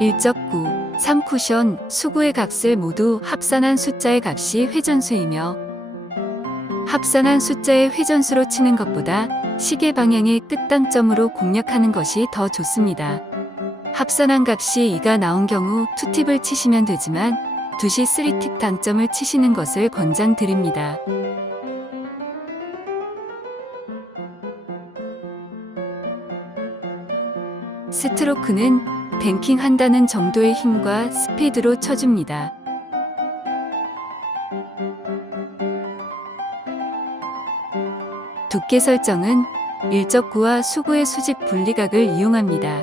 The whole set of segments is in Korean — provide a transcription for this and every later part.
일적구, 3쿠션, 수구의 값을 모두 합산한 숫자의 값이 회전수이며 합산한 숫자의 회전수로 치는 것보다 시계 방향의 끝당점으로 공략하는 것이 더 좋습니다. 합산한 값이 2가 나온 경우 투팁을 치시면 되지만 2시 3팁 당점을 치시는 것을 권장드립니다. 스트로크는 뱅킹 한다는 정도의 힘과 스피드로 쳐줍니다. 두께 설정은 일적구와 수구의 수직 분리각을 이용합니다.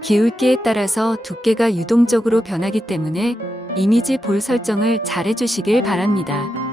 기울기에 따라서 두께가 유동적으로 변하기 때문에 이미지 볼 설정을 잘 해주시길 바랍니다.